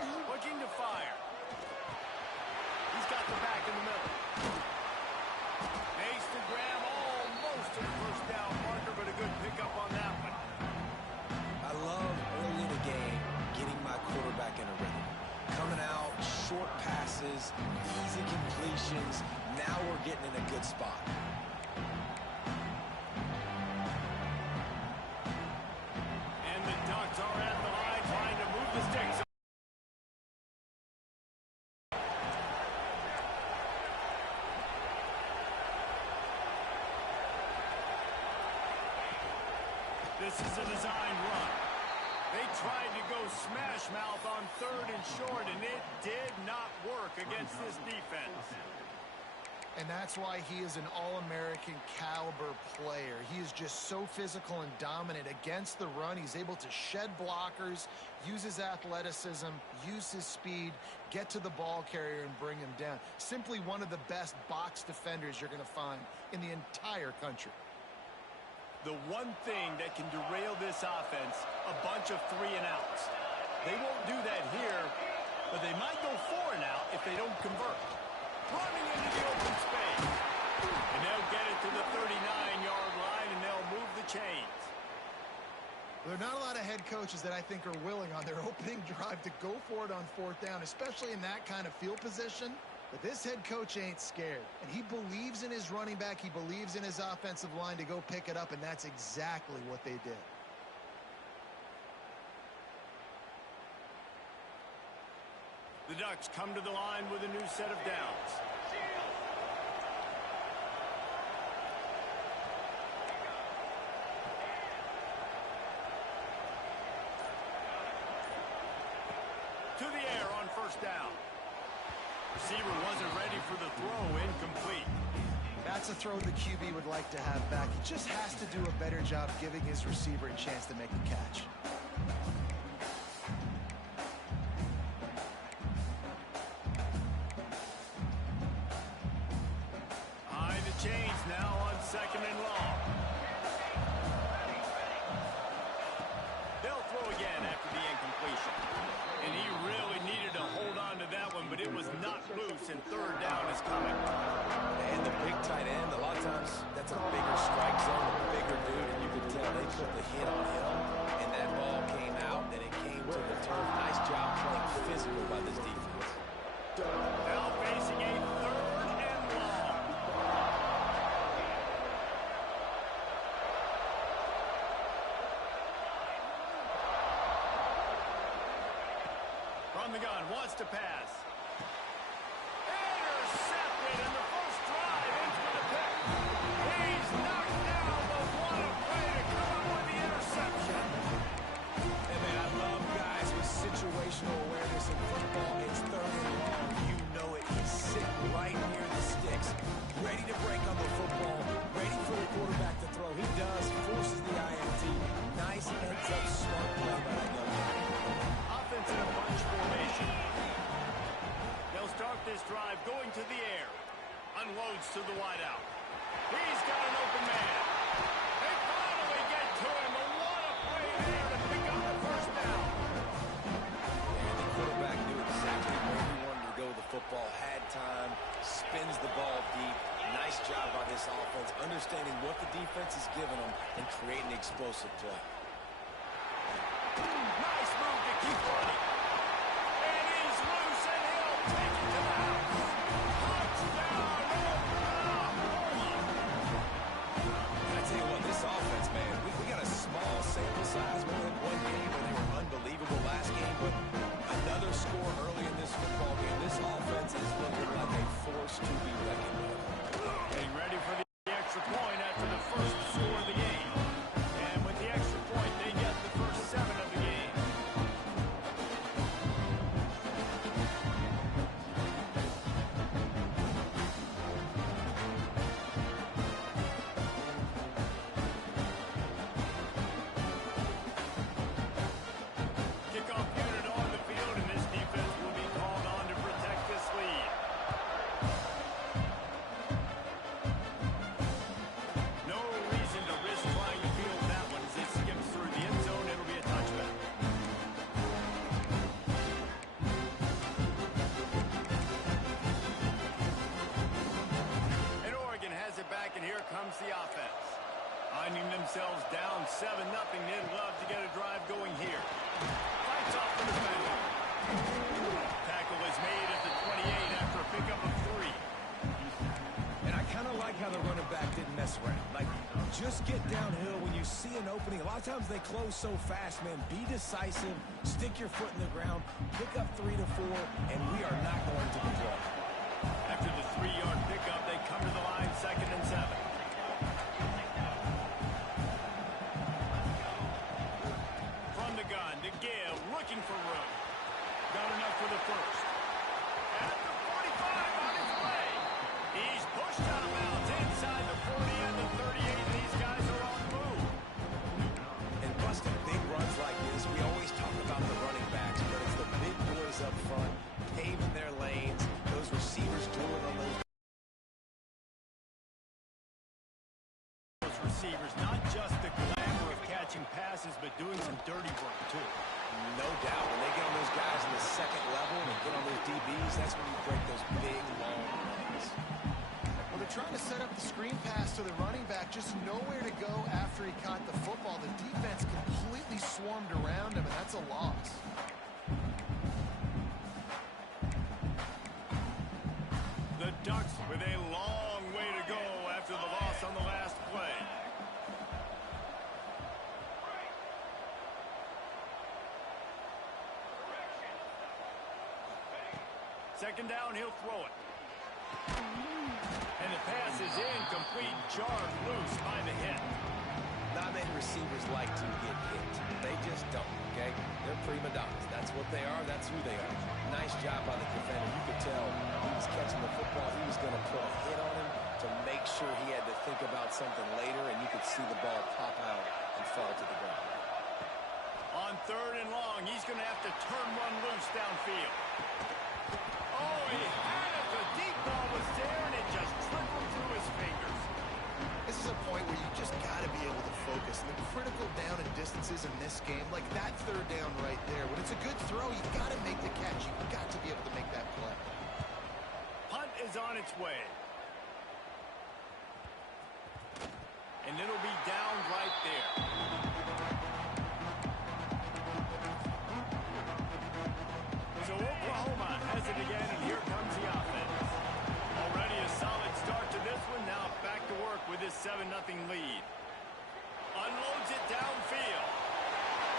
Looking to fire. He's got the back in the middle. Makes the grab almost to the first down marker, but a good pickup on that one. I love early in the game getting my quarterback in a rhythm. Coming out, short passes, easy completions. Now we're getting in a good spot. And the Ducks are at the line trying to move the sticks. This is a design run. They tried to go smash mouth on 3rd and short, and it did not work against this defense. And that's why he is an all-American caliber player. He is just so physical and dominant against the run. He's able to shed blockers, use his athleticism, use his speed, get to the ball carrier and bring him down. Simply one of the best box defenders you're going to find in the entire country. The one thing that can derail this offense, a bunch of 3-and-outs. They won't do that here, but they might go 4-and-out if they don't convert. Running into the open space. And they'll get it to the 39-yard line, and they'll move the chains. There are not a lot of head coaches that I think are willing on their opening drive to go for it on 4th down, especially in that kind of field position. But this head coach ain't scared, and he believes in his running back. He believes in his offensive line to go pick it up, and that's exactly what they did. The Ducks come to the line with a new set of downs. To the air on 1st down. Receiver wasn't ready for the throw, incomplete. That's a throw the QB would like to have back. He just has to do a better job giving his receiver a chance to make the catch. Behind the chains now on 2nd and long. They'll throw again after the incompletion. And he really needed to hold on to that one, but it was not loose, and 3rd down is coming. And the big tight end, a lot of times that's a bigger strike zone, a bigger dude, and you could tell they put the hit on him, and that ball came out, and it came to the turf. Nice job playing physical by this defense. Now facing a 3rd and long. From the gun, wants to pass. Intercepted, and the first drive into the pick. He's knocked down, but what a play to come up with the interception. Hey, man, I love guys with situational awareness in football. It's 3rd and long. You know it. He's sitting right near the sticks, ready to break on the football, ready for the quarterback to throw. He does, forces the INT. Nice heads-up, smart play by that young man. Offense in a bunch formation. They'll start this drive going to the air. Unloads to the wideout. He's got an open man. They finally get to him, but what a play there to pick up the 1st down. And the quarterback knew exactly where he wanted to go with the football, had time, spins the ball deep. Nice job by this offense, understanding what the defense is giving them and creating explosive play. Nice move to keep running. And he's loose, and he'll take it to the house. Touchdown, Oklahoma. I tell you what, this offense, man, we got a small sample size. We only had one game where they were unbelievable last game, but another score early in this football game. This offense is looking like a force to be reckoned with. Getting ready for the extra point after the first score of the game. And with the extra point they'd love to get a drive going here. Fights off the defender. Tackle is made at the 28 after a pickup of 3. And I kind of like how the running back didn't mess around. Like, just get downhill when you see an opening. A lot of times they close so fast, man. Be decisive, stick your foot in the ground, pick up 3 to 4, and we are not going to control. After the 3-yard pickup, they come to the line, 2nd and 7. From the gun, to Gale, looking for room. Got enough for the first. At the 45 on his way. He's pushed out of bounds inside the 40 and the 38. These guys are on the move. And busting big runs like this, we always talk about the running backs, but it's the big boys up front, paving their lanes, those receivers drooling on those receivers, not just the glamour of catching passes, but doing some dirty work, too. No doubt. When they get on those guys in the second level and get on those DBs, that's when you break those big, long runs. Well, they're trying to set up the screen pass to the running back, just nowhere to go after he caught the football. The defense completely swarmed around him, and that's a loss. The Ducks with a long way to go after the loss on the last play. Second down, he'll throw it. And the pass is incomplete, jarred loose by the hit. Not many receivers like to get hit. They just don't, okay? They're prima donnas. That's what they are. That's who they are. Nice job by the defender. You could tell he was catching the football. He was going to put a hit on him to make sure he had to think about something later, and you could see the ball pop out and fall to the ground. On 3rd and long, he's going to have to turn one loose downfield. Oh, he had it. The deep ball was there, and it just trickled through his fingers. This is a point where you just got to be able to focus. The critical down and distances in this game, like that 3rd down right there, when it's a good throw, you got to make the catch. You've got to be able to make that play. Punt is on its way. And it'll be down right there. So Oklahoma has it again, and here comes the offense. Already a solid start to this one. Now back to work with his 7-0 lead. Unloads it downfield.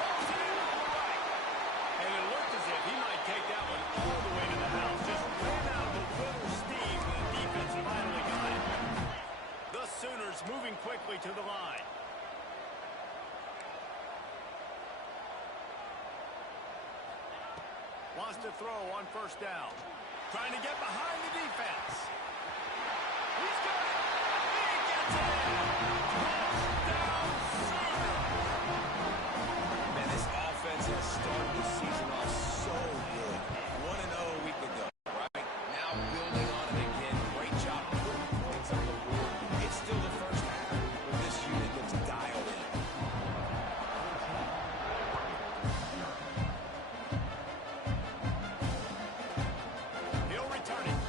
Pulls it in on the right. And it looked as if he might take that one all the way to the house. Just ran out with little steam, and the defense finally got it. The Sooners moving quickly to the line. Wants to throw on 1st down. Trying to get behind the defense. He's got it. He gets it in. Touchdown, Sooners. Man, this offense has started the season off so good. 1-0 a week ago, right? Now building on it again. Great job putting points on the board. It's still the first half, but this unit looks dialed in. He'll return it.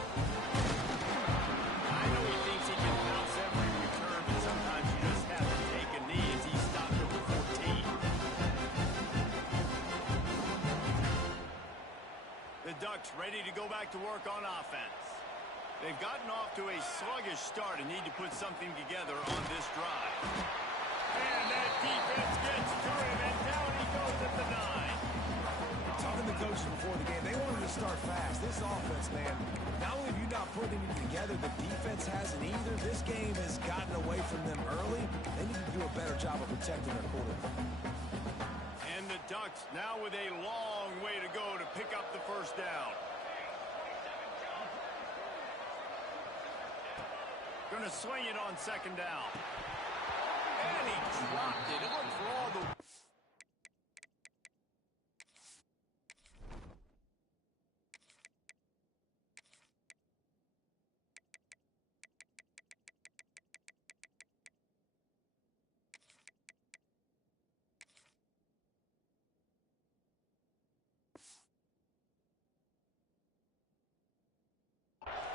I know he thinks he can bounce every return, but sometimes you just have to take a knee as he stopped over 14. The Ducks ready to go back to work on offense. They've gotten off to a sluggish start and need to put something together on this drive. And that defense gets to him, and down he goes at the 9. Talking to coach before the game, they wanted to start fast. This offense, man, not only have you not put anything together, the defense hasn't either. This game has gotten away from them early. They need to do a better job of protecting their quarterback. And the Ducks now with a long way to go to pick up the 1st down. Going to swing it on 2nd down. And he dropped it. It looked for all the...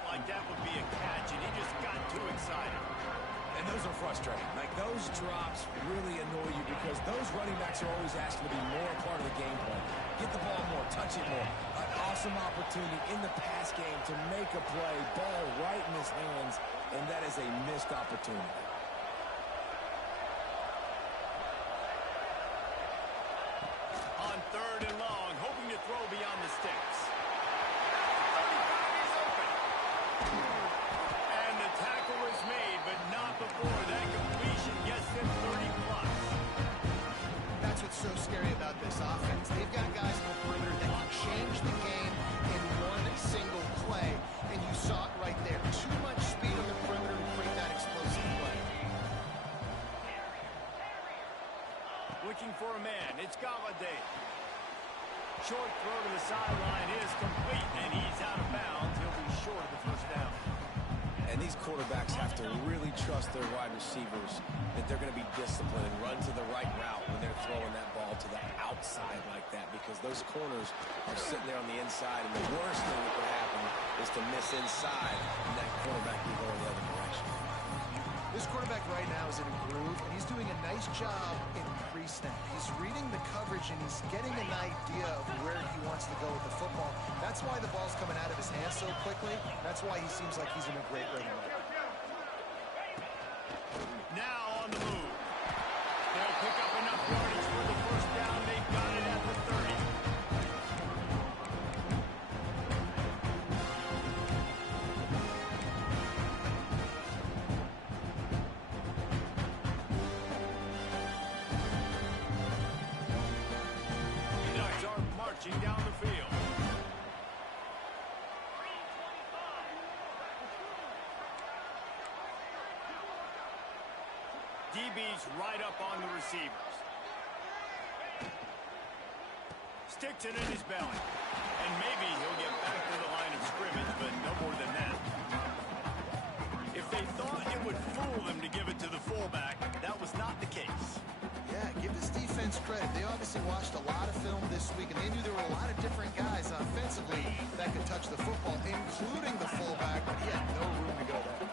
Like that would be a catch, and he just got too excited. And those are frustrating. Like, those drops really annoy you because those running backs are always asking to be more a part of the game plan. Get the ball more, touch it more. An awesome opportunity in the pass game to make a play, ball right in his hands, and that is a missed opportunity. On 3rd and long, hoping to throw beyond the sticks. 35 is open. And the tackle is made, but not before that completion gets them 30+. That's what's so scary about this offense. They've got guys in the perimeter that can change the game in one single play, and you saw it right there. Too much speed on the perimeter to create that explosive play. Looking for a man. It's Galladay. Short throw to the sideline is complete, and he's out of bounds. He'll be short of the first down. And these quarterbacks have to really trust their wide receivers that they're going to be disciplined and run to the right route when they're throwing that ball to the outside like that, because those corners are sitting there on the inside, and the worst thing that could happen is to miss inside and that quarterback be going the other direction. This quarterback right now is in a groove, and he's doing a nice job in pre-snap. He's reading the coverage, and he's getting an idea of where he wants to go with the football. That's why the ball's coming out of his hands so quickly. That's why he seems like he's in a great rhythm. Now on the move. They'll pick up enough yardage for the first down. They've got it at the 30. Down the field. DB's right up on the receivers. Sticks it in his belly. And maybe he'll get back to the line of scrimmage, but no more than that. If they thought it would fool them to give it to the fullback, that was not the case. Yeah, give this defense credit. They obviously watched a lot of film this week, and they knew there were a lot of different guys offensively that could touch the football, including the fullback, but he had no room to go there.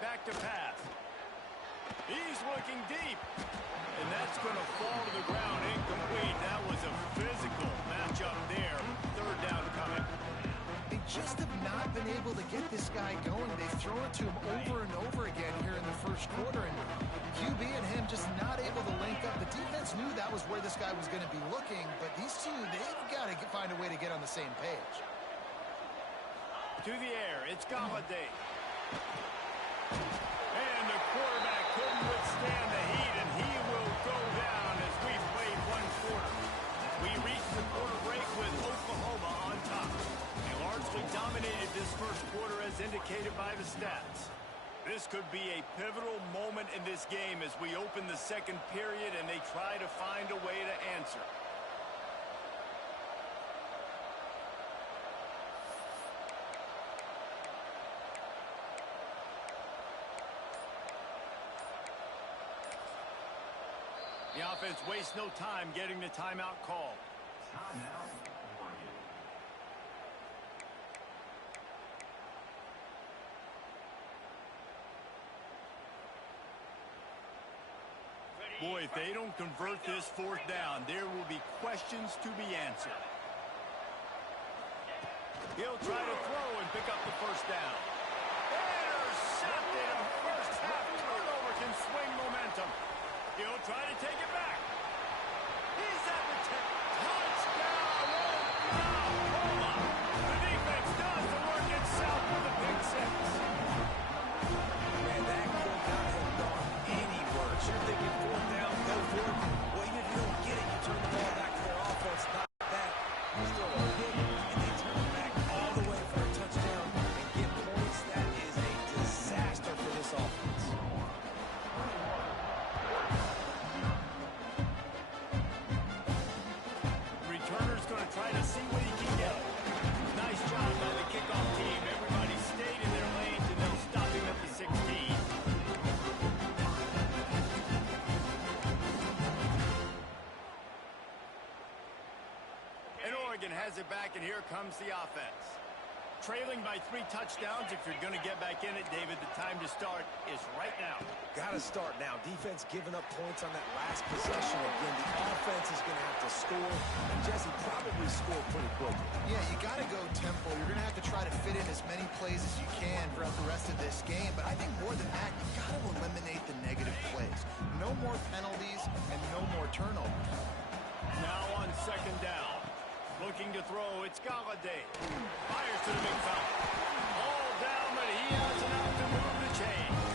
Back to pass. He's looking deep. And that's going to fall to the ground incomplete. That was a physical matchup there. 3rd down coming. They just have not been able to get this guy going. They've thrown it to him over and over again here in the first quarter, and QB and him just not able to link up. The defense knew that was where this guy was going to be looking, but these two, they've got to find a way to get on the same page. To the air, it's Galladay. And the quarterback couldn't withstand the heat, and he will go down as we played 1 quarter. We reached the quarter break with Oklahoma on top. They largely dominated this first quarter as indicated by the stats. This could be a pivotal moment in this game as we open the second period and they try to find a way to answer. The offense wastes no time getting the timeout call. Boy, if they don't convert this 4th down, there will be questions to be answered. He'll try to throw and pick up the first down. Intercepted. A first half turnover can swing momentum. He'll try to take it back. He's at the 10. Touchdown! Oklahoma! The defense does the work itself with a pick 6. Man, that could not have gone any worse. You're thinking 4th down, go for it. Well, even if you don't get it, you turn the ball back to their offense. Not that. There's still a hit, and they turn it back all the way for a touchdown and get points. That is a disaster for this offense. Returner's going to try to see what he can get. Nice job by the kickoff team. Everybody stayed in their lanes, and they'll stop him at the 16. And Oregon has it back, and here comes the offense. Trailing by 3 touchdowns. If you're going to get back in it, David, the time to start is right now. Got to start now. Defense giving up points on that last possession. Again, the offense is going to have to score. And Jesse probably scored pretty quickly. Yeah, you got to go tempo. You're going to have to try to fit in as many plays as you can throughout the rest of this game. But I think more than that, you got to eliminate the negative plays. No more penalties and no more turnovers. Now on second down. Looking to throw, it's Galladay. Fires to the big foul. All down, but he has enough to move the chains.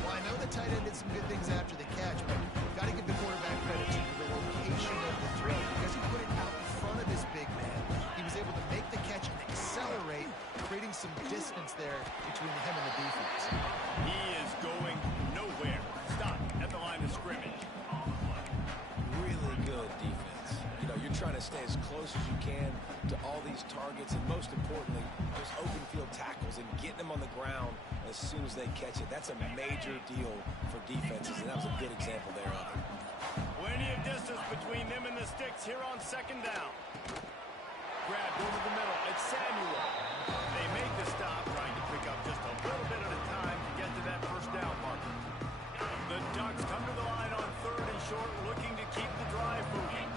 Well, I know the tight end did some good things after the catch, but you've got to give the quarterback credit to the location of the throw. Because he put it out in front of his big man, he was able to make the catch and accelerate, creating some distance there between him and the defense. He is going nowhere. Stop at the line of scrimmage. Really good defense. You know, you're trying to stay as close as you can to all these targets, and most importantly, those open field tackles and getting them on the ground as soon as they catch it. That's a major deal for defenses, and that was a good example there of it. Plenty of distance between them and the sticks here on second down. Grabbed over the middle. It's Samuel. They make the stop, trying to pick up just a little bit at a time to get to that first down marker. The Ducks come to the line on third and short, looking to keep the drive moving.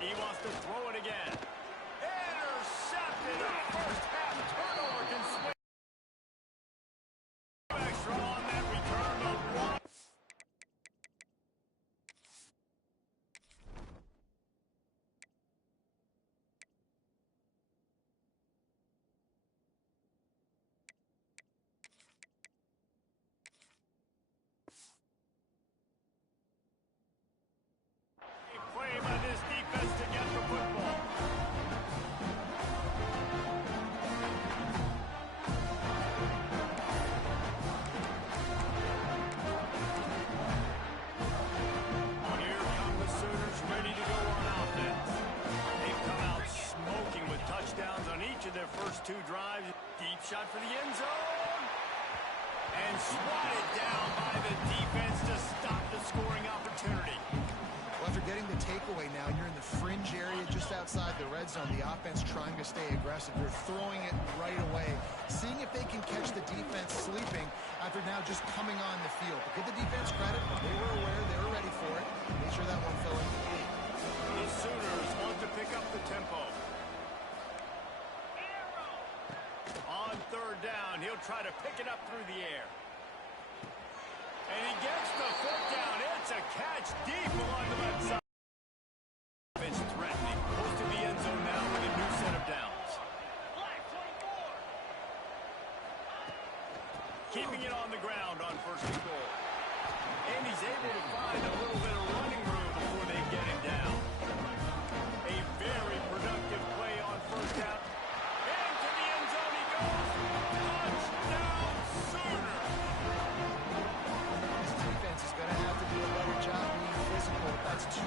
He wants to throw it again. Intercepted. A first half turnover can swing. Extra on that return of one. Play by this defense to get the football. Here come the Sooners, ready to go on offense. They've come out smoking with touchdowns on each of their first 2 drives. Deep shot for the end zone. And swatted down by the defense to stop the scoring opportunity. Well, after getting the takeaway now, you're in the fringe area just outside the red zone. The offense trying to stay aggressive. They're throwing it right away, seeing if they can catch the defense sleeping after now just coming on the field. But give the defense credit. They were aware. They were ready for it. Make sure that one fell incomplete. The Sooners want to pick up the tempo. On third down, he'll try to pick it up through the air. And he gets the foot down. It's a catch deep along the left side. Offense threatening. Close to the end zone now with a new set of downs. Keeping it on the ground on first and goal. And he's able to find a little bit of running room before they get him down. A very productive play on first down. Into the end zone he goes. Touchdown, Sooners! This defense is going to have to do a better job being physical. That's 2